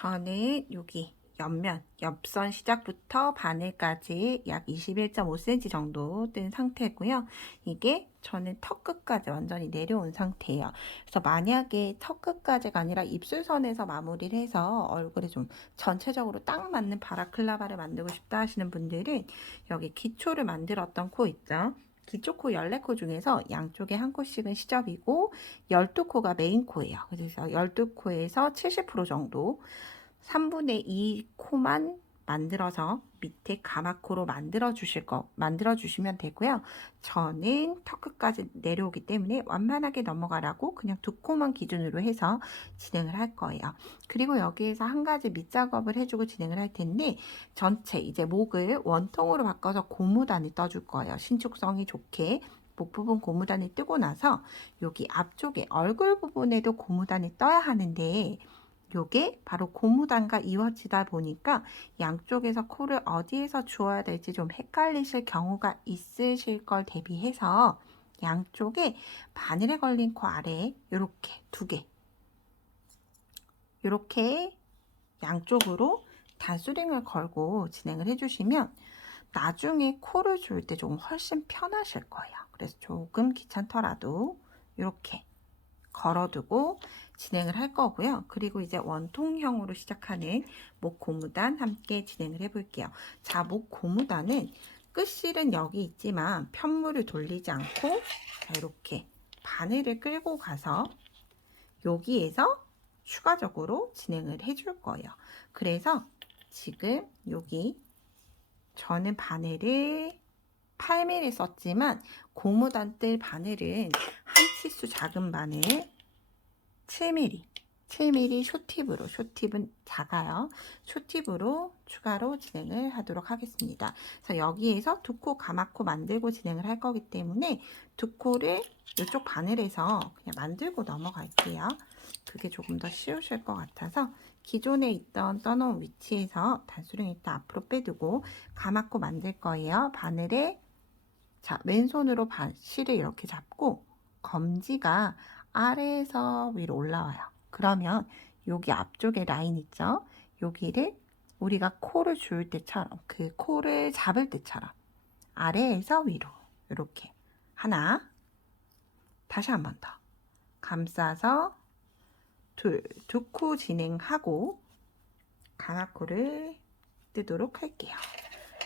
저는 여기 옆면, 옆선 시작부터 바늘까지 약 21.5cm 정도 뜬 상태고요. 이게 저는 턱 끝까지 완전히 내려온 상태예요. 그래서 만약에 턱 끝까지가 아니라 입술선에서 마무리를 해서 얼굴에 좀 전체적으로 딱 맞는 바라클라바를 만들고 싶다 하시는 분들은 여기 기초를 만들었던 코 있죠. 기초코 14코 중에서 양쪽에 한 코씩은 시접이고 12코가 메인 코예요. 그래서 12코에서 70% 정도 3분의 2 코만 만들어서 밑에 가마코로 만들어 주시면 되고요. 저는 턱 끝까지 내려오기 때문에 완만하게 넘어가라고 그냥 2코만 기준으로 해서 진행을 할 거예요. 그리고 여기에서 한 가지 밑작업을 해주고 진행을 할 텐데, 전체 이제 목을 원통으로 바꿔서 고무단을 떠줄 거예요. 신축성이 좋게 목 부분 고무단이 뜨고 나서 여기 앞쪽에 얼굴 부분에도 고무단이 떠야 하는데, 요게 바로 고무단과 이어지다 보니까 양쪽에서 코를 어디에서 주어야 될지 좀 헷갈리실 경우가 있으실 걸 대비해서 양쪽에 바늘에 걸린 코 아래에 요렇게 2개, 요렇게 양쪽으로 단수링을 걸고 진행을 해주시면 나중에 코를 줄 때 좀 훨씬 편하실 거예요. 그래서 조금 귀찮더라도 이렇게 걸어두고 진행을 할 거고요. 그리고 이제 원통형으로 시작하는 목 고무단 함께 진행을 해 볼게요. 자, 목 고무단은 끝실은 여기 있지만 편물을 돌리지 않고 이렇게 바늘을 끌고 가서 여기에서 추가적으로 진행을 해 줄 거예요. 그래서 지금 여기 저는 바늘을 8mm 썼지만 고무단 뜰 바늘은 한 치수 작은 바늘 7mm, 7mm 쇼팁으로, 쇼팁은 작아요. 쇼팁으로 추가로 진행을 하도록 하겠습니다. 그래서 여기에서 2코 가마코 만들고 진행을 할 거기 때문에 2코를 이쪽 바늘에서 그냥 만들고 넘어갈게요. 그게 조금 더 쉬우실 것 같아서 기존에 있던 떠놓은 위치에서 단수령 일단 앞으로 빼두고 가마코 만들 거예요. 바늘에 자, 왼손으로 실을 이렇게 잡고 검지가 아래에서 위로 올라와요. 그러면 여기 앞쪽에 라인 있죠? 여기를 우리가 코를 줄 때처럼 그 코를 잡을 때처럼 아래에서 위로 이렇게 하나, 다시 한 번 더 감싸서 두 코 진행하고 가마코를 뜨도록 할게요.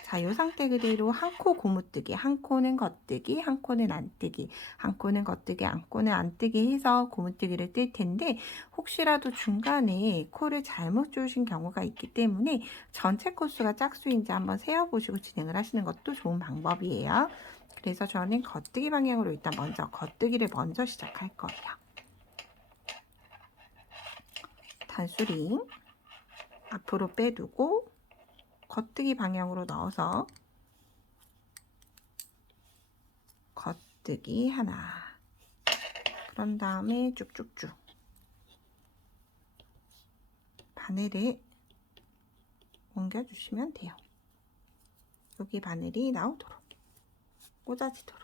자, 이 상태 그대로 한 코 고무뜨기, 한 코는 겉뜨기, 한 코는 안뜨기, 한 코는 겉뜨기, 한 코는 안뜨기 해서 고무뜨기를 뜰 텐데, 혹시라도 중간에 코를 잘못 조으신 경우가 있기 때문에 전체 코수가 짝수인지 한번 세어보시고 진행을 하시는 것도 좋은 방법이에요. 그래서 저는 겉뜨기 방향으로 일단 먼저 겉뜨기를 먼저 시작할 거예요. 단수링 앞으로 빼두고 겉뜨기 방향으로 넣어서 겉뜨기 하나, 그런 다음에 쭉쭉쭉 바늘을 옮겨주시면 돼요. 여기 바늘이 나오도록 꽂아지도록.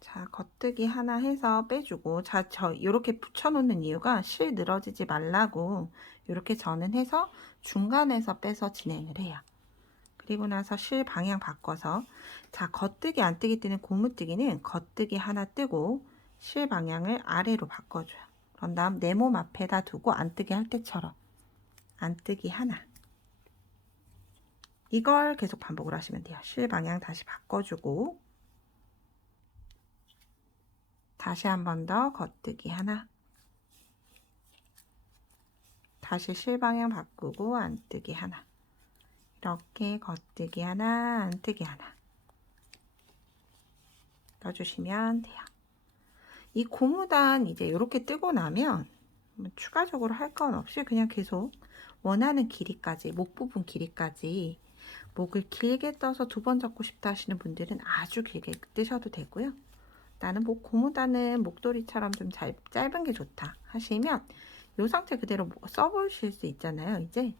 자, 겉뜨기 하나 해서 빼주고, 자, 저 이렇게 붙여놓는 이유가 실 늘어지지 말라고 이렇게 저는 해서 중간에서 빼서 진행을 해요. 그리고 나서 실 방향 바꿔서, 자, 겉뜨기 안뜨기 뜨는 고무뜨기는 겉뜨기 하나 뜨고 실 방향을 아래로 바꿔줘요. 그런 다음 내 몸 앞에다 두고 안뜨기 할 때처럼 안뜨기 하나, 이걸 계속 반복을 하시면 돼요. 실 방향 다시 바꿔주고 다시 한 번 더 겉뜨기 하나, 다시 실 방향 바꾸고 안뜨기 하나, 이렇게 겉뜨기 하나, 안뜨기 하나 넣어주시면 돼요. 이 고무단 이제 이렇게 뜨고 나면 추가적으로 할 건 없이 그냥 계속 원하는 길이까지, 목 부분 길이까지, 목을 길게 떠서 2번 잡고 싶다 하시는 분들은 아주 길게 뜨셔도 되고요. 나는 목 고무단은 목도리처럼 좀 짧은 게 좋다 하시면 이 상태 그대로 써보실 수 있잖아요. 이제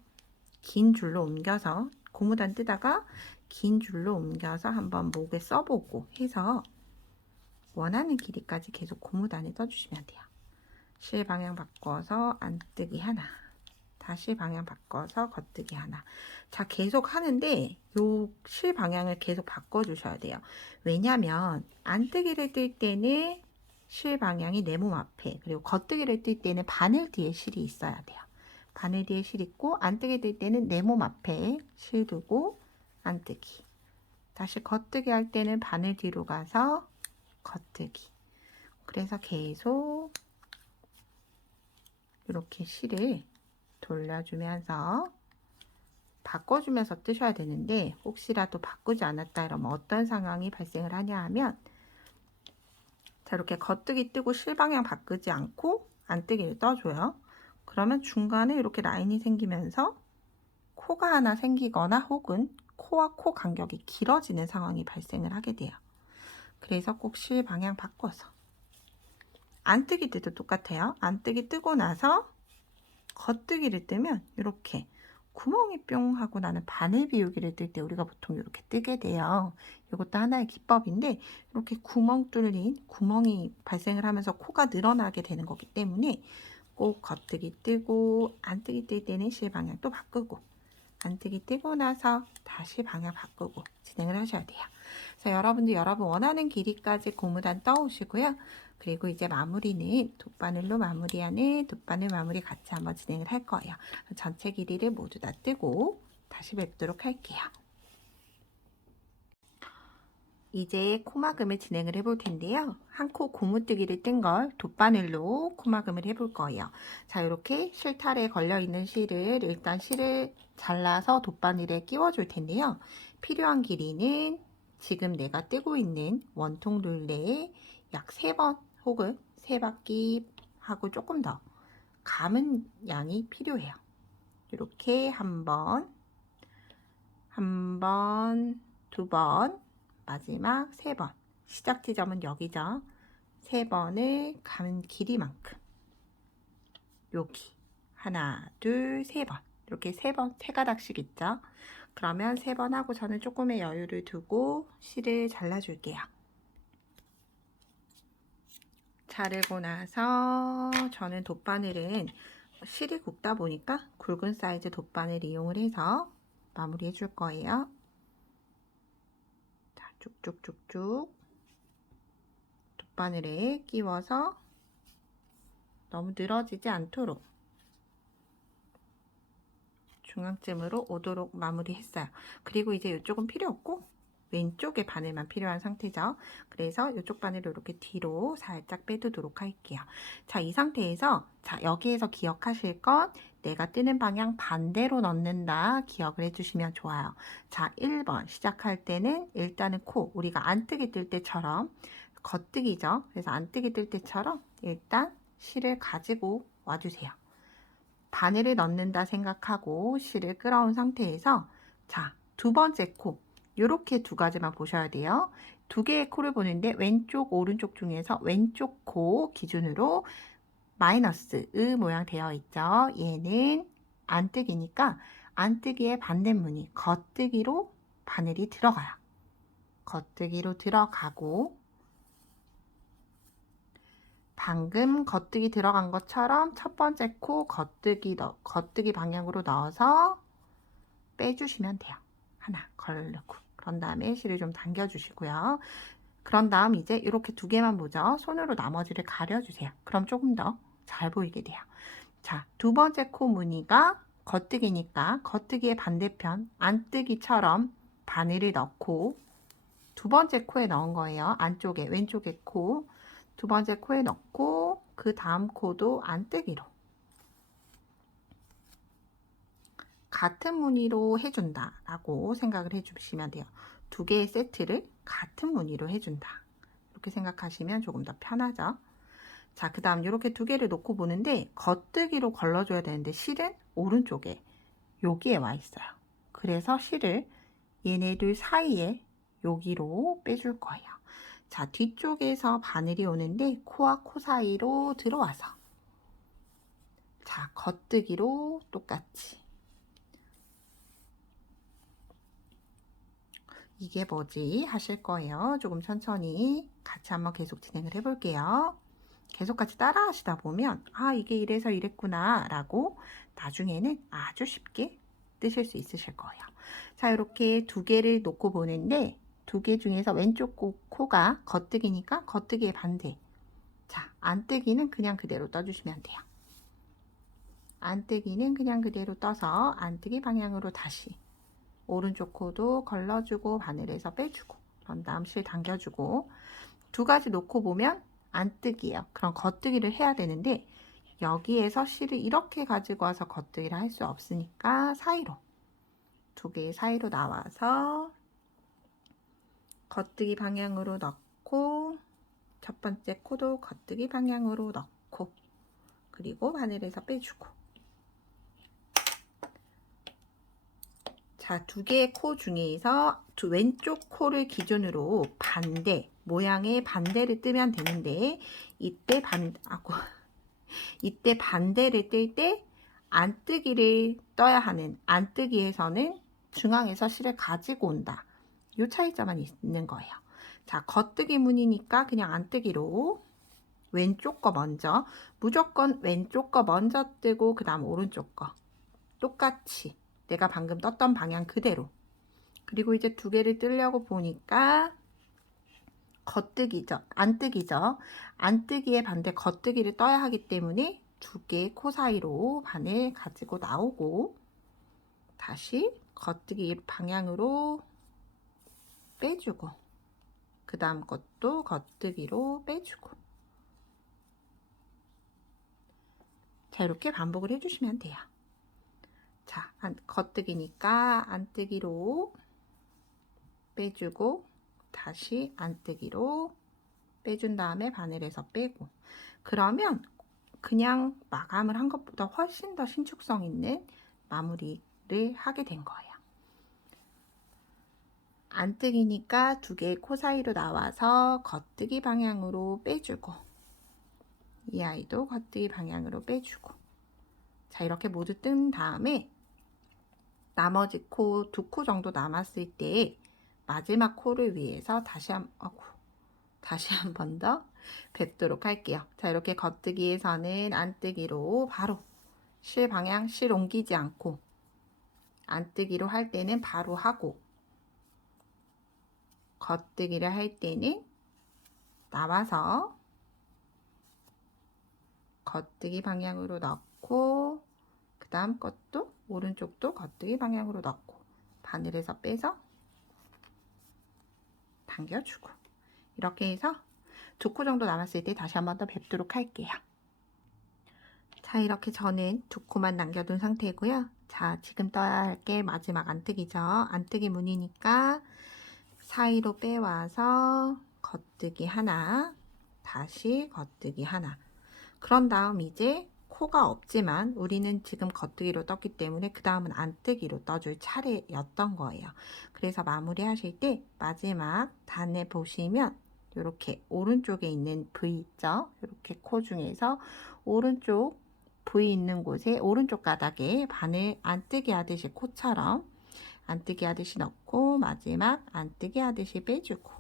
긴 줄로 옮겨서 고무단 뜨다가 긴 줄로 옮겨서 한번 목에 써보고 해서 원하는 길이까지 계속 고무단을 떠주시면 돼요. 실 방향 바꿔서 안뜨기 하나, 다시 방향 바꿔서 겉뜨기 하나. 자, 계속 하는데 요 실 방향을 계속 바꿔 주셔야 돼요. 왜냐면 안뜨기를 뜰 때는 실 방향이 내 몸 앞에, 그리고 겉뜨기를 뜰 때는 바늘 뒤에 실이 있어야 돼요. 바늘 뒤에 실 있고, 안뜨기 뜰 때는 내 몸 앞에 실 두고 안뜨기. 다시 겉뜨기 할 때는 바늘 뒤로 가서 겉뜨기. 그래서 계속 이렇게 실을 돌려주면서 바꿔주면서 뜨셔야 되는데, 혹시라도 바꾸지 않았다 이러면 어떤 상황이 발생을 하냐 하면, 자, 이렇게 겉뜨기 뜨고 실 방향 바꾸지 않고 안뜨기를 떠줘요. 그러면 중간에 이렇게 라인이 생기면서 코가 하나 생기거나 혹은 코와 코 간격이 길어지는 상황이 발생을 하게 돼요. 그래서 꼭 실 방향 바꿔서, 안뜨기 때도 똑같아요. 안뜨기 뜨고 나서 겉뜨기를 뜨면 이렇게 구멍이 뿅 하고 나는 바늘 비우기를 뜰 때 우리가 보통 이렇게 뜨게 돼요. 이것도 하나의 기법인데, 이렇게 구멍 뚫린 구멍이 발생을 하면서 코가 늘어나게 되는 거기 때문에 꼭 겉뜨기 뜨고 안뜨기 뜰 때는 실 방향 또 바꾸고, 안뜨기 뜨고 나서 다시 방향 바꾸고 진행을 하셔야 돼요. 그래서 여러분들 여러분 원하는 길이까지 고무단 떠오시고요. 그리고 이제 마무리는 돗바늘로 마무리하는 돗바늘 마무리 같이 한번 진행을 할 거예요. 전체 길이를 모두 다 뜨고 다시 뵙도록 할게요. 이제 코막음을 진행을 해볼 텐데요. 한 코 고무뜨기를 뜬 걸 돗바늘로 코막음을 해볼 거예요. 자, 이렇게 실타래에 걸려있는 실을 일단 실을 잘라서 돗바늘에 끼워줄 텐데요. 필요한 길이는 지금 내가 뜨고 있는 원통 둘레에 약 3번 혹은 3바퀴 하고 조금 더 감은 양이 필요해요. 이렇게 한 번, 두 번, 마지막 3번. 시작 지점은 여기죠. 3번을 감은 길이만큼. 여기. 하나, 둘, 3번. 이렇게 3번, 3가닥씩 있죠. 그러면 3번 하고 저는 조금의 여유를 두고 실을 잘라줄게요. 자르고 나서 저는 돗바늘은 실이 굵다 보니까 굵은 사이즈 돗바늘 이용을 해서 마무리해 줄 거예요. 자, 쭉쭉쭉쭉 돗바늘에 끼워서 너무 늘어지지 않도록 중앙쯤으로 오도록 마무리했어요. 그리고 이제 이쪽은 필요 없고 왼쪽에 바늘만 필요한 상태죠. 그래서 이쪽 바늘을 이렇게 뒤로 살짝 빼두도록 할게요. 자, 이 상태에서 자, 여기에서 기억하실 건 내가 뜨는 방향 반대로 넣는다 기억을 해주시면 좋아요. 자, 1번 시작할 때는 일단은 코, 우리가 안뜨기 뜰 때처럼 겉뜨기죠. 그래서 안뜨기 뜰 때처럼 일단 실을 가지고 와주세요. 바늘을 넣는다 생각하고 실을 끌어온 상태에서 자, 두 번째 코, 요렇게 두 가지만 보셔야 돼요. 두 개의 코를 보는데 왼쪽 오른쪽 중에서 왼쪽 코 기준으로 마이너스 의 모양 되어 있죠. 얘는 안뜨기니까 안뜨기의 반대무늬 겉뜨기로 바늘이 들어가요. 겉뜨기로 들어가고 방금 겉뜨기 들어간 것처럼 첫 번째 코 겉뜨기 방향으로 넣어서 빼주시면 돼요. 하나 걸르고, 그런 다음에 실을 좀 당겨주시고요. 그런 다음 이제 이렇게 두 개만 보죠. 손으로 나머지를 가려주세요. 그럼 조금 더 잘 보이게 돼요. 자, 두 번째 코 무늬가 겉뜨기니까 겉뜨기의 반대편 안뜨기처럼 바늘을 넣고 두 번째 코에 넣은 거예요. 안쪽에 왼쪽에 코 두 번째 코에 넣고 그 다음 코도 안뜨기로 같은 무늬로 해준다 라고 생각을 해주시면 돼요. 두 개의 세트를 같은 무늬로 해준다 이렇게 생각하시면 조금 더 편하죠. 자, 그 다음 이렇게 두 개를 놓고 보는데 겉뜨기로 걸러줘야 되는데 실은 오른쪽에 여기에 와 있어요. 그래서 실을 얘네들 사이에 여기로 빼줄 거예요. 자, 뒤쪽에서 바늘이 오는데 코와 코 사이로 들어와서 자, 겉뜨기로 똑같이 이게 뭐지 하실 거예요. 조금 천천히 같이 한번 계속 진행을 해볼게요. 계속 같이 따라 하시다 보면 아, 이게 이래서 이랬구나 라고 나중에는 아주 쉽게 뜨실 수 있으실 거예요. 자, 이렇게 두 개를 놓고 보는데 두 개 중에서 왼쪽 코가 겉뜨기니까 겉뜨기의 반대. 자, 안뜨기는 그냥 그대로 떠주시면 돼요. 안뜨기는 그냥 그대로 떠서 안뜨기 방향으로 다시 오른쪽 코도 걸러주고 바늘에서 빼주고 그런 다음 실 당겨주고 두 가지 놓고 보면 안뜨기예요. 그럼 겉뜨기를 해야 되는데 여기에서 실을 이렇게 가지고 와서 겉뜨기를 할 수 없으니까 사이로 두 개 사이로 나와서 겉뜨기 방향으로 넣고 첫 번째 코도 겉뜨기 방향으로 넣고 그리고 바늘에서 빼주고 자, 두 개의 코 중에서 왼쪽 코를 기준으로 반대 모양의 반대를 뜨면 되는데 이때 이때 반대를 뜰 때 안뜨기를 떠야 하는 안뜨기에서는 중앙에서 실을 가지고 온다. 이 차이점만 있는 거예요. 자, 겉뜨기 무늬니까 그냥 안뜨기로 왼쪽 거 먼저 무조건 왼쪽 거 먼저 뜨고 그 다음 오른쪽 거 똑같이 내가 방금 떴던 방향 그대로 그리고 이제 두 개를 뜨려고 보니까 겉뜨기죠. 안뜨기죠. 안뜨기의 반대 겉뜨기를 떠야 하기 때문에 두 개의 코 사이로 바늘 가지고 나오고 다시 겉뜨기 방향으로 빼주고 그 다음 것도 겉뜨기로 빼주고 자, 이렇게 반복을 해주시면 돼요. 자, 겉뜨기니까 안뜨기로 빼주고 다시 안뜨기로 빼준 다음에 바늘에서 빼고 그러면 그냥 마감을 한 것보다 훨씬 더 신축성 있는 마무리를 하게 된 거예요. 안뜨기니까 두 개의 코 사이로 나와서 겉뜨기 방향으로 빼주고 이 아이도 겉뜨기 방향으로 빼주고 자, 이렇게 모두 뜬 다음에 나머지 코 두 코 정도 남았을 때 마지막 코를 위해서 다시 한 번 더 뵙도록 할게요. 자, 이렇게 겉뜨기에서는 안뜨기로 바로 실 방향 실 옮기지 않고 안뜨기로 할 때는 바로 하고 겉뜨기를 할 때는 나와서 겉뜨기 방향으로 넣고 그 다음 것도 오른쪽도 겉뜨기 방향으로 넣고 바늘에서 빼서 당겨주고 이렇게 해서 두 코 정도 남았을 때 다시 한 번 더 뵙도록 할게요. 자, 이렇게 저는 두 코만 남겨둔 상태고요. 자, 지금 떠야 할 게 마지막 안뜨기죠. 안뜨기 무늬니까 사이로 빼와서 겉뜨기 하나 다시 겉뜨기 하나 그런 다음 이제 코가 없지만 우리는 지금 겉뜨기로 떴기 때문에 그 다음은 안뜨기로 떠줄 차례였던 거예요. 그래서 마무리 하실 때 마지막 단에 보시면 이렇게 오른쪽에 있는 V 있죠? 이렇게 코 중에서 오른쪽 V 있는 곳에 오른쪽 가닥에 바늘 안뜨기 하듯이 코처럼 안뜨기 하듯이 넣고 마지막 안뜨기 하듯이 빼주고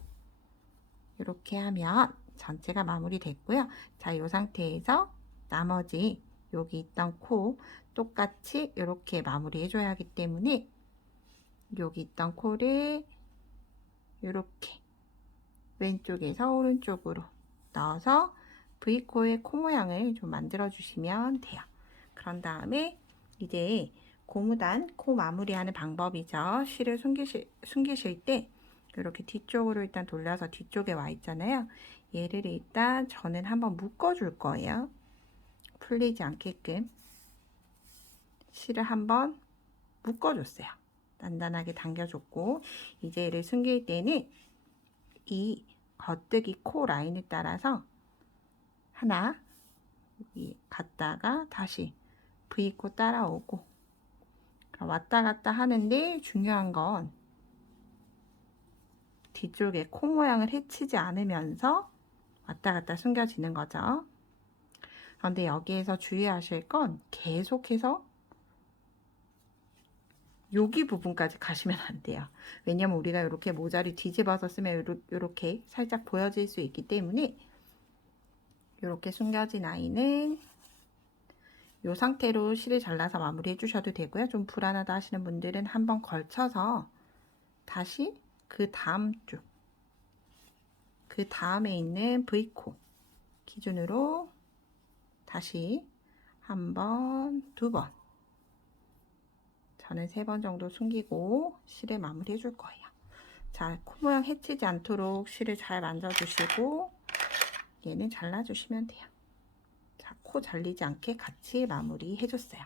이렇게 하면 전체가 마무리 됐고요. 자, 이 상태에서 나머지 여기 있던 코 똑같이 이렇게 마무리 해줘야 하기 때문에 여기 있던 코를 이렇게 왼쪽에서 오른쪽으로 넣어서 V코의 코 모양을 좀 만들어 주시면 돼요. 그런 다음에 이제 고무단 코 마무리하는 방법이죠. 실을 숨기실 때 이렇게 뒤쪽으로 일단 돌려서 뒤쪽에 와 있잖아요. 얘를 일단 저는 한번 묶어 줄 거예요. 풀리지 않게끔 실을 한번 묶어 줬어요. 단단하게 당겨줬고 이제 얘를 숨길 때는 이 겉뜨기 코 라인을 따라서 하나 여기 갔다가 다시 V코 따라오고 왔다 갔다 하는데 중요한 건 뒤쪽에 코 모양을 해치지 않으면서 왔다 갔다 숨겨지는 거죠. 그런데 여기에서 주의하실 건 계속해서 여기 부분까지 가시면 안 돼요. 왜냐면 우리가 이렇게 모자를 뒤집어서 쓰면 이렇게 살짝 보여질 수 있기 때문에 이렇게 숨겨진 아이는 이 상태로 실을 잘라서 마무리 해주셔도 되고요. 좀 불안하다 하시는 분들은 한번 걸쳐서 다시 그 다음 쪽, 그 다음에 있는 V코 기준으로 다시 한 번, 두 번, 저는 3번 정도 숨기고 실을 마무리 해줄 거예요. 자, 코 모양 해치지 않도록 실을 잘 만져주시고 얘는 잘라주시면 돼요. 자, 코 잘리지 않게 같이 마무리 해줬어요.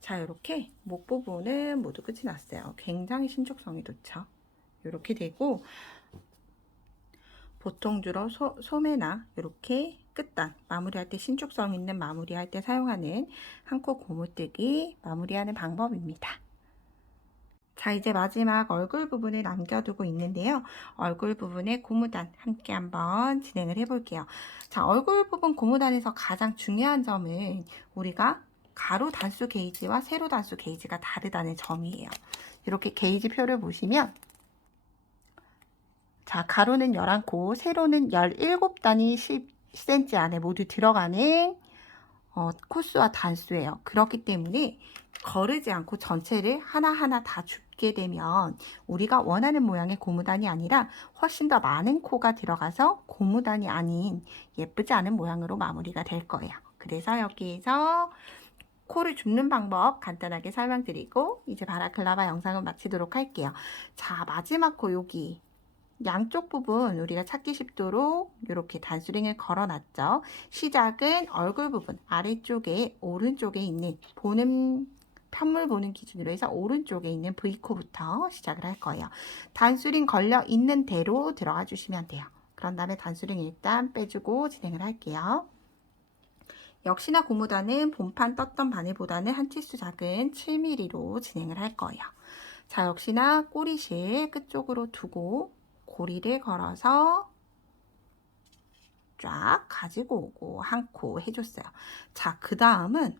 자, 이렇게 목 부분은 모두 끝이 났어요. 굉장히 신축성이 좋죠. 이렇게 되고 보통 주로 소매나 이렇게 끝단 마무리할 때 신축성 있는 마무리할 때 사용하는 한 코 고무뜨기 마무리하는 방법입니다. 자, 이제 마지막 얼굴 부분을 남겨두고 있는데요. 얼굴 부분에 고무단 함께 한번 진행을 해볼게요. 자, 얼굴 부분 고무단에서 가장 중요한 점은 우리가 가로 단수 게이지와 세로 단수 게이지가 다르다는 점이에요. 이렇게 게이지 표를 보시면 자, 가로는 11코, 세로는 17단이 10cm 안에 모두 들어가는 코스와 단수예요. 그렇기 때문에 거르지 않고 전체를 하나하나 다 줍게 되면 우리가 원하는 모양의 고무단이 아니라 훨씬 더 많은 코가 들어가서 고무단이 아닌 예쁘지 않은 모양으로 마무리가 될 거예요. 그래서 여기에서 코를 줍는 방법 간단하게 설명드리고 이제 바라클라바 영상을 마치도록 할게요. 자, 마지막 코 여기 양쪽 부분 우리가 찾기 쉽도록 이렇게 단수링을 걸어놨죠. 시작은 얼굴 부분 아래쪽에 오른쪽에 있는 편물 보는 기준으로 해서 오른쪽에 있는 V코부터 시작을 할 거예요. 단수링 걸려 있는 대로 들어가 주시면 돼요. 그런 다음에 단수링 일단 빼주고 진행을 할게요. 역시나 고무단은 본판 떴던 바늘보다는 한 치수 작은 7mm로 진행을 할 거예요. 자, 역시나 꼬리실 끝쪽으로 두고 고리를 걸어서 쫙 가지고 오고 한 코 해줬어요. 자, 그 다음은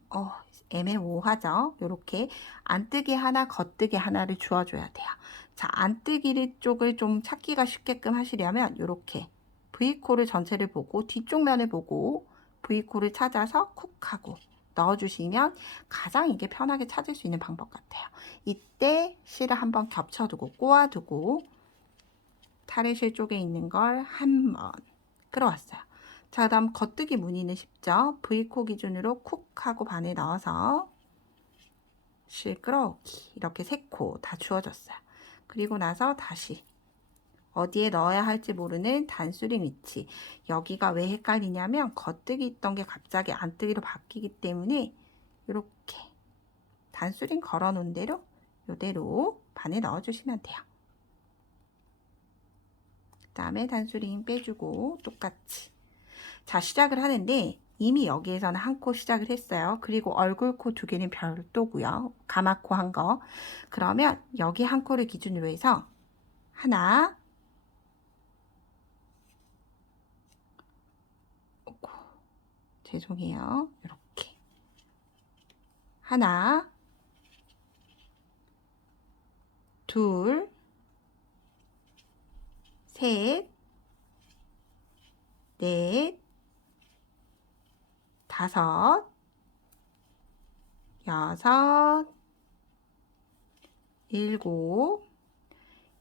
애매모호하죠. 이렇게 안뜨기 하나 겉뜨기 하나를 주어줘야 돼요. 자, 안뜨기 쪽을 좀 찾기가 쉽게끔 하시려면 이렇게 V코를 전체를 보고 뒤쪽 면을 보고 V코를 찾아서 쿡하고 넣어주시면 가장 이게 편하게 찾을 수 있는 방법 같아요. 이때 실을 한번 겹쳐두고 꼬아두고 탈의실 쪽에 있는 걸 한 번 끌어왔어요. 자, 다음 겉뜨기 무늬는 쉽죠? V코 기준으로 쿡 하고 반에 넣어서 실 끌어오기 이렇게 3코 다 주어졌어요. 그리고 나서 다시 어디에 넣어야 할지 모르는 단수링 위치, 여기가 왜 헷갈리냐면 겉뜨기 있던 게 갑자기 안뜨기로 바뀌기 때문에 이렇게 단수링 걸어 놓은 대로 이대로 반에 넣어 주시면 돼요. 그 다음에 단수링 빼주고 똑같이 자, 시작을 하는데 이미 여기에서는 한 코 시작을 했어요. 그리고 얼굴 코 2개는 별도고요. 가마코 한 거. 그러면 여기 한 코를 기준으로 해서 하나, 죄송해요. 이렇게 하나, 둘, 셋, 넷, 다섯, 여섯, 일곱,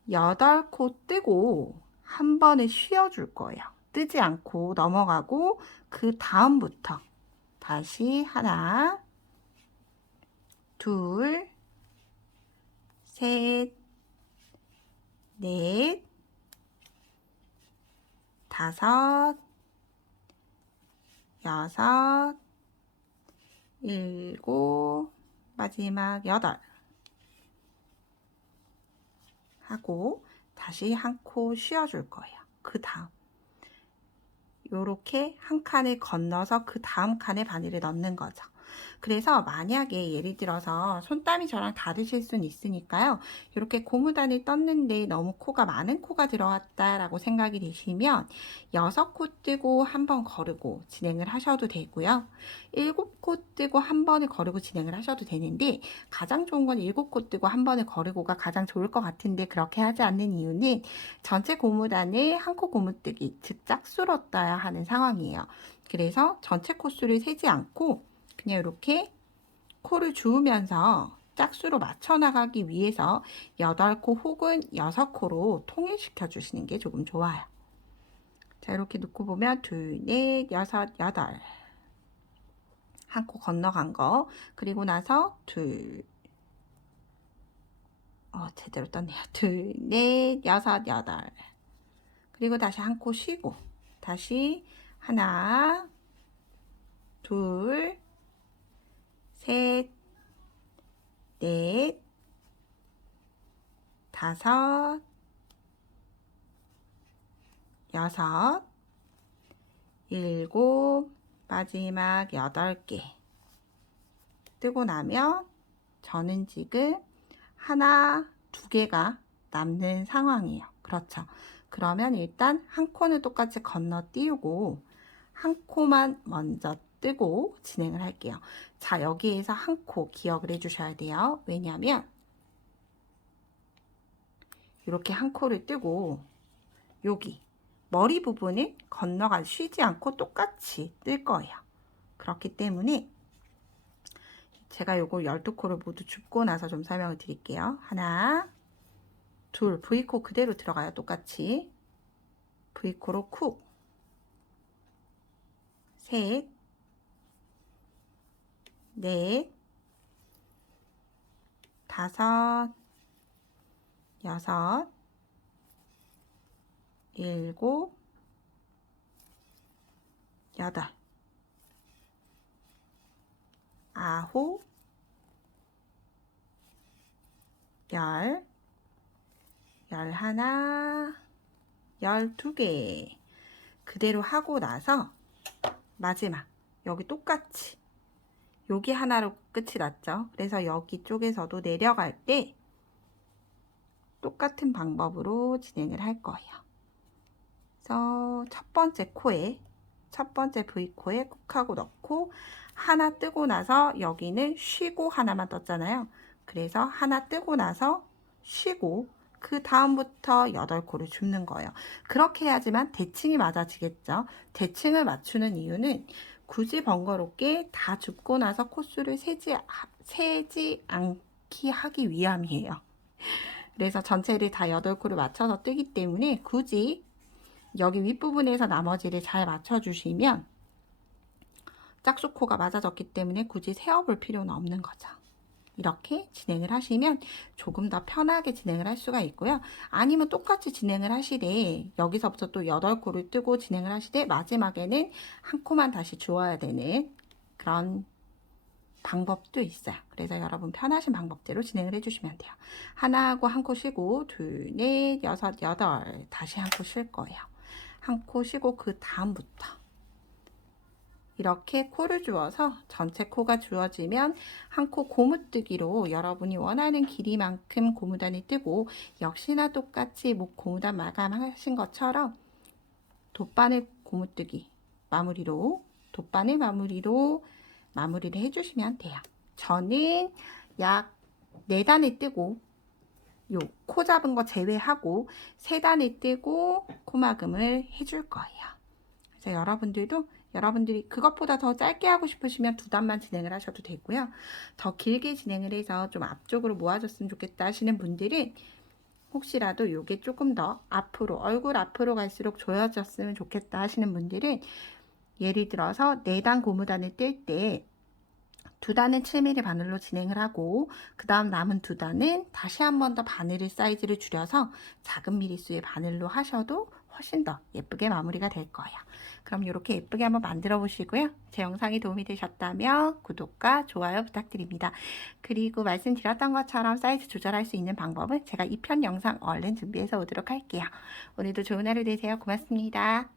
8코 뜨고 한 번에 쉬어줄 거예요. 뜨지 않고 넘어가고 그 다음부터 다시 하나, 둘, 셋, 넷, 다섯, 여섯, 일곱, 마지막 8 하고 다시 한 코 쉬어줄 거예요. 그 다음 요렇게 한 칸을 건너서 그 다음 칸에 바늘을 넣는 거죠. 그래서 만약에 예를 들어서 손땀이 저랑 다르실 수는 있으니까요. 이렇게 고무단을 떴는데 너무 코가 많은 코가 들어왔다 라고 생각이 되시면 6코 뜨고 한 번 거르고 진행을 하셔도 되고요. 7코 뜨고 한 번을 거르고 진행을 하셔도 되는데 가장 좋은 건 7코 뜨고 한 번을 거르고가 가장 좋을 것 같은데 그렇게 하지 않는 이유는 전체 고무단을 한 코 고무뜨기 즉 짝수로 떠야 하는 상황이에요. 그래서 전체 코수를 세지 않고 그냥 이렇게 코를 주우면서 짝수로 맞춰 나가기 위해서 8코 혹은 6코로 통일시켜 주시는 게 조금 좋아요. 자, 이렇게 놓고 보면 2, 4, 6, 8 한 코 건너간 거, 그리고 나서 제대로 떴네요. 2, 4, 6, 8 그리고 다시 한 코 쉬고 다시 하나, 둘, 셋, 넷, 다섯, 여섯, 일곱, 마지막 8개 뜨고 나면 저는 지금 하나, 2개가 남는 상황이에요. 그렇죠. 그러면 일단 한 코는 똑같이 건너띄우고 한 코만 먼저 뜨고 진행을 할게요. 자, 여기에서 한 코 기억을 해주셔야 돼요. 왜냐하면 이렇게 한 코를 뜨고 여기 머리 부분을 건너가 쉬지 않고 똑같이 뜰 거예요. 그렇기 때문에 제가 요걸 12코를 모두 줍고 나서 좀 설명을 드릴게요. 하나, 둘, V코 그대로 들어가요. 똑같이. V코로 쿡. 셋, 넷, 다섯, 여섯, 일곱, 여덟, 아홉, 열, 11, 12개 그대로 하고 나서 마지막 여기 똑같이 여기 하나로 끝이 났죠. 그래서 여기 쪽에서도 내려갈 때 똑같은 방법으로 진행을 할 거예요. 그래서 첫 번째 V코에 쿡하고 넣고 하나 뜨고 나서 여기는 쉬고 하나만 떴잖아요. 그래서 하나 뜨고 나서 쉬고 그 다음부터 8코를 줍는 거예요. 그렇게 해야지만 대칭이 맞아지겠죠. 대칭을 맞추는 이유는 굳이 번거롭게 다 줍고 나서 코수를 세지 않게 하기 위함이에요. 그래서 전체를 다 8코를 맞춰서 뜨기 때문에 굳이 여기 윗부분에서 나머지를 잘 맞춰주시면 짝수코가 맞아졌기 때문에 굳이 세어볼 필요는 없는 거죠. 이렇게 진행을 하시면 조금 더 편하게 진행을 할 수가 있고요. 아니면 똑같이 진행을 하시되 여기서부터 또 8코를 뜨고 진행을 하시되 마지막에는 한 코만 다시 주어야 되는 그런 방법도 있어요. 그래서 여러분 편하신 방법대로 진행을 해주시면 돼요. 하나 하고 한 코 쉬고 2, 4, 6, 8 다시 한 코 쉴 거예요. 한 코 쉬고 그 다음부터 이렇게 코를 주어서 전체 코가 주어지면 한 코 고무뜨기로 여러분이 원하는 길이만큼 고무단이 뜨고 역시나 똑같이 목 고무단 마감하신 것처럼 돗바늘 고무뜨기 마무리로 돗바늘 마무리로 마무리를 해주시면 돼요. 저는 약 4단을 뜨고 요 코 잡은 거 제외하고 3단을 뜨고 코막음을 해줄 거예요. 그래서 여러분들이 그것보다 더 짧게 하고 싶으시면 2단만 진행을 하셔도 되고요. 더 길게 진행을 해서 좀 앞쪽으로 모아줬으면 좋겠다 하시는 분들은 혹시라도 요게 조금 더 앞으로 얼굴 앞으로 갈수록 조여졌으면 좋겠다 하시는 분들은 예를 들어서 4단 고무단을 뜰 때 2단은 7mm 바늘로 진행을 하고 그 다음 남은 2단은 다시 한 번 더 바늘의 사이즈를 줄여서 작은 미리수의 바늘로 하셔도 훨씬 더 예쁘게 마무리가 될 거예요. 그럼 이렇게 예쁘게 한번 만들어 보시고요. 제 영상이 도움이 되셨다면 구독과 좋아요 부탁드립니다. 그리고 말씀드렸던 것처럼 사이즈 조절할 수 있는 방법은 제가 2편 영상 얼른 준비해서 오도록 할게요. 오늘도 좋은 하루 되세요. 고맙습니다.